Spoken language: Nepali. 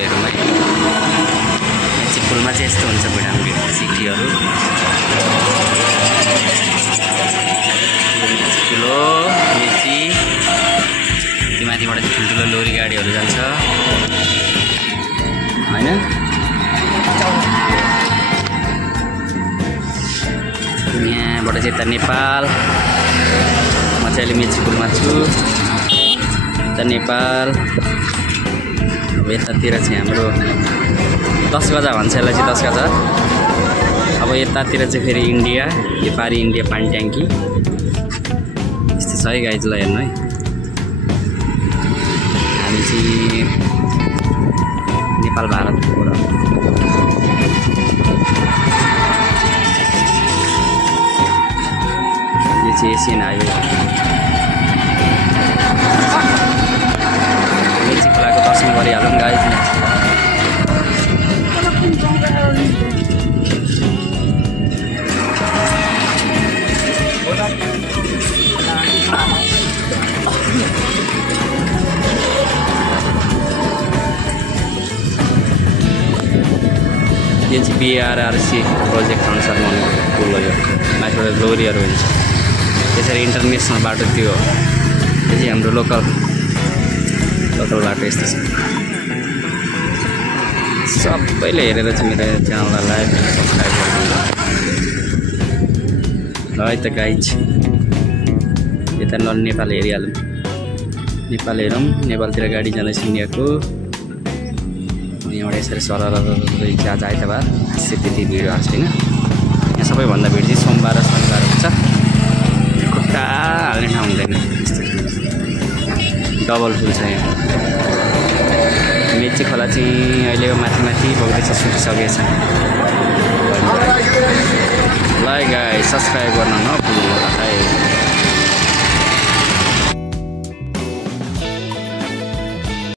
नेपालहरुमै मेची पुलमा चाहिँ यस्तो हुन्छ भिडाङ्गी सिटीहरु ठुलो मेची माथिबाट ठुल्ठुलो लोरी गाडीहरु जान्छ हैन यहाँबाट चाहिँ यता नेपाल म चाहिँ अहिले मेची पुलमा छु यता नेपाल अब यतातिर चाहिँ हाम्रो 10 गजा भन्छ यसलाई चाहिँ 10 गजा अब यतातिर चाहिँ फेरि इन्डिया यो पारी इन्डिया पानी ट्याङ्की यस्तो छ है गाइजलाई हेर्नु है हामी चाहिँ नेपाल भारतको बोर्डर यो चाहिँ एसियन हाइवे मेची खोलाको दर्शन गरिहालौँ गाइज यो चाहिँ BRRC प्रोजेक्ट अनुसार बनेको पुल हो यो माथिबाट ग्लोरीहरू हुन्छ त्यसरी इन्टरनेसनल बाटो त्यो हो यो चाहिँ हाम्रो लोकल बाटो यस्तो छ सबैले हेरेर चाहिँ मेरो च्यानललाई लाइक सब्सक्राइब गरिदिनु ल है त गाइज यता नेपाल हेरिहालौँ नेपाल हेरौँ नेपालतिर गाडी जाँदैछ इन्डियाको यहाँबाट यसरी सरर आज आइतबार हाँस्य त्यति भिड भएको छैन यहाँ सबैभन्दा भिड चाहिँ सोमबार र शनिबार हुन्छ खुट्टा हाल्ने ठाउँ हुँदैन यस्तो डबल फुल छ यहाँ मेची खोला चाहिँ अहिले माथि बग्दैछ सुकिसकेछ ल गाइस सब्सक्राइब गर्न नभुल्नु होला है।